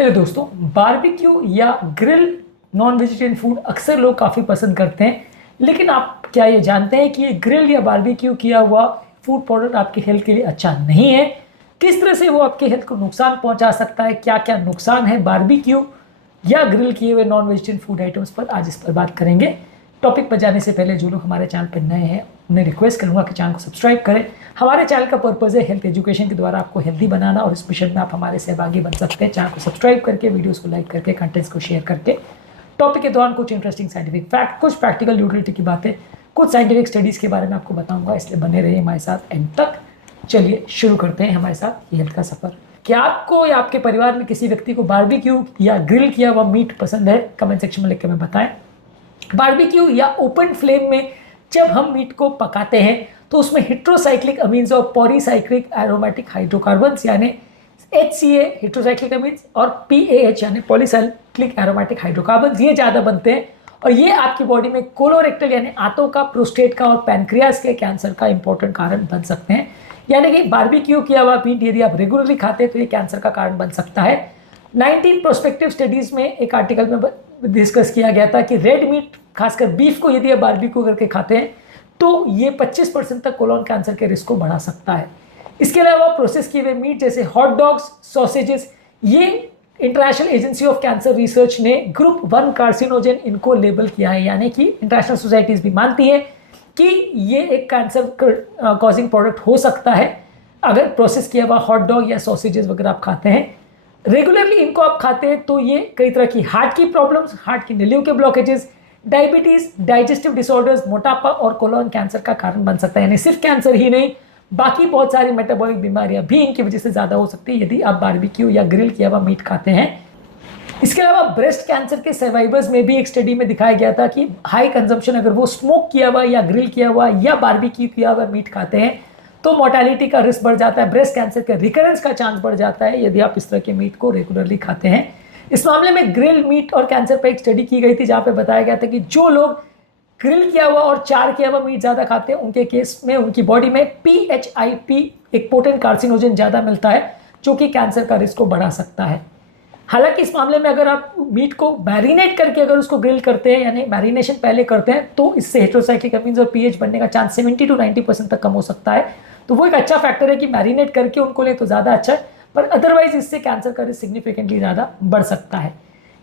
Hello दोस्तों, barbecue या grill non vegetarian food अक्सर लोग काफ़ी पसंद करते हैं। लेकिन आप क्या ये जानते हैं कि ये ग्रिल या बारबेक्यू किया हुआ फूड प्रोडक्ट आपकी हेल्थ के लिए अच्छा नहीं है? किस तरह से वो आपके हेल्थ को नुकसान पहुंचा सकता है? क्या क्या नुकसान है बारबेक्यू या ग्रिल किए हुए नॉन वेजिटेरियन फूड आइटम्स पर, आज इस पर बात करेंगे। टॉपिक पर जाने से पहले जो लोग हमारे चैनल पर नए हैं उन्हें रिक्वेस्ट करूंगा कि चैनल को सब्सक्राइब करें। हमारे चैनल का पर्पज़ है हेल्थ एजुकेशन के द्वारा आपको हेल्दी बनाना, और इस मिशन में आप हमारे सहभागी बन सकते हैं। चैनल को सब्सक्राइब करके, वीडियोस को लाइक करके, कंटेंट्स को शेयर करके। टॉपिक के दौरान कुछ इंटरेस्टिंग साइंटिफिक फैक्ट, कुछ प्रैक्टिकल यूटिलिटी की बातें, कुछ साइंटिफिक स्टडीज़ के बारे में आपको बताऊंगा, इसलिए बने रहिए हमारे साथ एंड तक। चलिए शुरू करते हैं हमारे साथ हेल्थ का सफ़र। क्या आपको या आपके परिवार में किसी व्यक्ति को बारबेक्यू या ग्रिल किया हुआ मीट पसंद है? कमेंट सेक्शन में लिख के हमें बताएं। बारबेक्यू या ओपन फ्लेम में जब हम मीट को पकाते हैं तो उसमें हेट्रोसाइक्लिक अमीन्स और पॉलीसाइक्लिक एरोमेटिक हाइड्रोकार्बन्स यानी HCA हेट्रोसाइक्लिक अमीन्स और PAH यानी पॉलीसाइक्लिक एरोमेटिक हाइड्रोकार्बन्स ये ज़्यादा बनते हैं, और ये आपकी बॉडी में कोलोरेक्टल यानी आंतों का, प्रोस्टेट का और पैनक्रियास के कैंसर का इंपॉर्टेंट कारण बन सकते हैं। यानी कि बारबेक्यू किया हुआ मीट यदि आप रेगुलरली खाते हैं तो ये कैंसर का कारण बन सकता है। 19 प्रोस्पेक्टिव स्टडीज़ में एक आर्टिकल में डिस्कस किया गया था कि रेड मीट, खासकर बीफ को यदि आप बारबेक्यू करके खाते हैं तो ये 25% तक कोलोन कैंसर के रिस्क को बढ़ा सकता है। इसके अलावा प्रोसेस किए हुए मीट जैसे हॉट डॉग्स, सॉसेजेस, ये international agency of cancer research ने ग्रुप 1 कार्सिनोजन इनको लेबल किया है। यानी कि इंटरनेशनल सोसाइटीज़ भी मानती है कि ये एक कैंसर कॉजिंग प्रोडक्ट हो सकता है अगर प्रोसेस किया हुआ हॉट डॉग या सॉसेजेस वगैरह आप खाते हैं। रेगुलरली इनको आप खाते हैं तो ये कई तरह की हार्ट की प्रॉब्लम्स, हार्ट की नलियों के ब्लॉकेजेस, डायबिटीज़, डाइजेस्टिव डिसऑर्डर्स, मोटापा और कोलोन कैंसर का कारण बन सकता है। यानी सिर्फ कैंसर ही नहीं, बाकी बहुत सारी मेटाबॉलिक बीमारियां भी इनकी वजह से ज़्यादा हो सकती है यदि आप बारबेक्यू या ग्रिल किया हुआ मीट खाते हैं। इसके अलावा ब्रेस्ट कैंसर के सर्वाइवर्स में भी एक स्टडी में दिखाया गया था कि हाई कंजम्पशन, अगर वो स्मोक किया हुआ या ग्रिल किया हुआ या बारबेक्यू किया हुआ मीट खाते हैं तो मोर्टेलिटी का रिस्क बढ़ जाता है, ब्रेस्ट कैंसर के रिकरेंस का चांस बढ़ जाता है यदि आप इस तरह के मीट को रेगुलरली खाते हैं। इस मामले में ग्रिल मीट और कैंसर पर एक स्टडी की गई थी जहाँ पे बताया गया था कि जो लोग ग्रिल किया हुआ और चार किया हुआ मीट ज़्यादा खाते हैं उनके केस में उनकी बॉडी में PHIP एक पोटेंट कार्सिनोजन ज़्यादा मिलता है जो कि कैंसर का रिस्क को बढ़ा सकता है। हालांकि इस मामले में अगर आप मीट को मैरिनेट करके अगर उसको ग्रिल करते हैं, यानी मैरिनेशन पहले करते हैं, तो इससे हेट्रोसाइक्लिक अमीन्स और पीएच बनने का चांस 70 to 90% तक कम हो सकता है। तो वो एक अच्छा फैक्टर है कि मैरिनेट करके उनको ले तो ज़्यादा अच्छा है, पर अदरवाइज इससे कैंसर का रिस्क सिग्निफिकेंटली ज़्यादा बढ़ सकता है।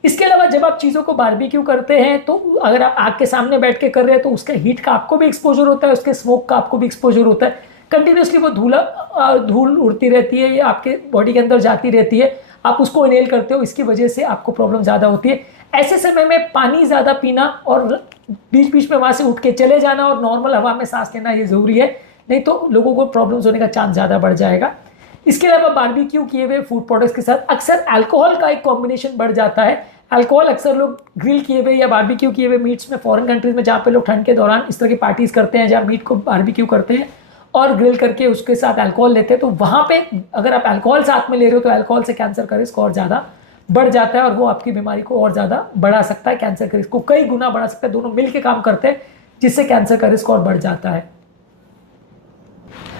इसके अलावा जब आप चीज़ों को बारबेक्यू करते हैं तो अगर आप आग के सामने बैठ के कर रहे हैं तो उसके हीट का आपको भी एक्सपोजर होता है, उसके स्मोक का आपको भी एक्सपोजर होता है। कंटिन्यूसली वो धूल उड़ती रहती है, ये आपके बॉडी के अंदर जाती रहती है, आप उसको इनहेल करते हो, इसकी वजह से आपको प्रॉब्लम ज़्यादा होती है। ऐसे समय में पानी ज़्यादा पीना और बीच बीच में वहाँ से उठ के चले जाना और नॉर्मल हवा में सांस लेना ये ज़रूरी है, नहीं तो लोगों को प्रॉब्लम्स होने का चांस ज़्यादा बढ़ जाएगा। इसके अलावा बारबेक्यू किए हुए फूड प्रोडक्ट्स के साथ अक्सर अल्कोहल का एक कॉम्बिनेशन बढ़ जाता है। अल्कोहल अक्सर लोग ग्रिल किए हुए या बारबेक्यू किए हुए मीट्स में, फॉरेन कंट्रीज में जहाँ पे लोग ठंड के दौरान इस तरह की पार्टीज करते हैं जहाँ मीट को बारबेक्यू करते हैं और ग्रिल करके उसके साथ अल्कोहल लेते हैं, तो वहाँ पे अगर आप अल्कोहल साथ में ले रहे हो तो अल्कोहल से कैंसर का रिस्क और ज़्यादा बढ़ जाता है और वो आपकी बीमारी को और ज़्यादा बढ़ा सकता है, कैंसर के रिस्क को कई गुना बढ़ा सकता है। दोनों मिलकर काम करते हैं जिससे कैंसर का रिस्क और बढ़ जाता है।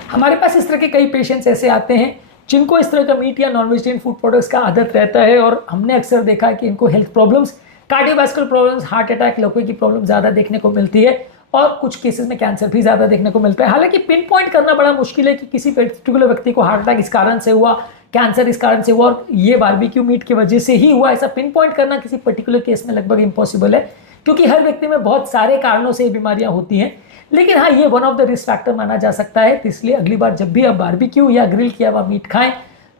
हमारे पास इस तरह के कई पेशेंट्स ऐसे आते हैं जिनको इस तरह का मीट या नॉन वेजिटेरियन फूड प्रोडक्ट्स का आदत रहता है, और हमने अक्सर देखा है कि इनको health problems, cardiovascular problems, heart attack, लोको की प्रॉब्लम ज़्यादा देखने को मिलती है और कुछ केसेस में कैंसर भी ज़्यादा देखने को मिलता है। हालांकि पिन पॉइंट करना बड़ा मुश्किल है कि किसी पर्टिकुलर व्यक्ति को हार्ट अटैक इस कारण से हुआ, कैंसर इस कारण से हुआ और ये बारबेक्यू मीट की वजह से ही हुआ, ऐसा पिन पॉइंट करना किसी पर्टिकुलर केस में लगभग इम्पॉसिबल है, क्योंकि हर व्यक्ति में बहुत सारे कारणों से ये बीमारियाँ होती हैं। लेकिन हाँ, ये one of the risk factor माना जा सकता है। तो इसलिए अगली बार जब भी आप बारबेक्यू या ग्रिल किया हुआ मीट खाएं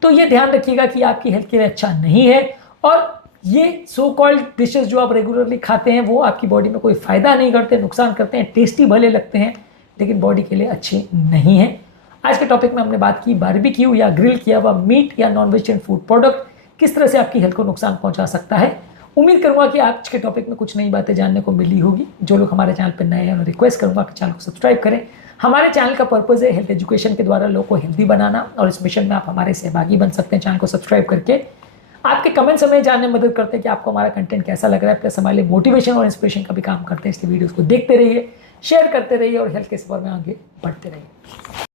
तो ये ध्यान रखिएगा कि आपकी हेल्थ के लिए अच्छा नहीं है, और ये सो कॉल्ड डिशेस जो आप रेगुलरली खाते हैं वो आपकी बॉडी में कोई फ़ायदा नहीं करते, नुकसान करते हैं, टेस्टी भले लगते हैं लेकिन बॉडी के लिए अच्छे नहीं हैं। आज के टॉपिक में हमने बात की बारबेक्यू या ग्रिल किया हुआ मीट या नॉन वेजिटेरियन फूड प्रोडक्ट किस तरह से आपकी हेल्थ को नुकसान पहुंचा सकता है। उम्मीद करूंगा कि आज के टॉपिक में कुछ नई बातें जानने को मिली होगी। जो लोग हमारे चैनल पर नए हैं उन्हें रिक्वेस्ट करूंगा कि चैनल को सब्सक्राइब करें। हमारे चैनल का पर्पज़ है हेल्थ एजुकेशन के द्वारा लोगों को हेल्दी बनाना, और इस मिशन में आप हमारे सहभागी बन सकते हैं। चैनल को सब्सक्राइब करके आपके कमेंट्स हमें जानने में मदद करते हैं कि आपको हमारा कंटेंट कैसा लग रहा है, प्लस हमारे लिए मोटिवेशन और इंस्पिरेशन का भी काम करते हैं। इसलिए वीडियोस को देखते रहिए, शेयर करते रहिए और हेल्थ के सफर में आगे बढ़ते रहिए।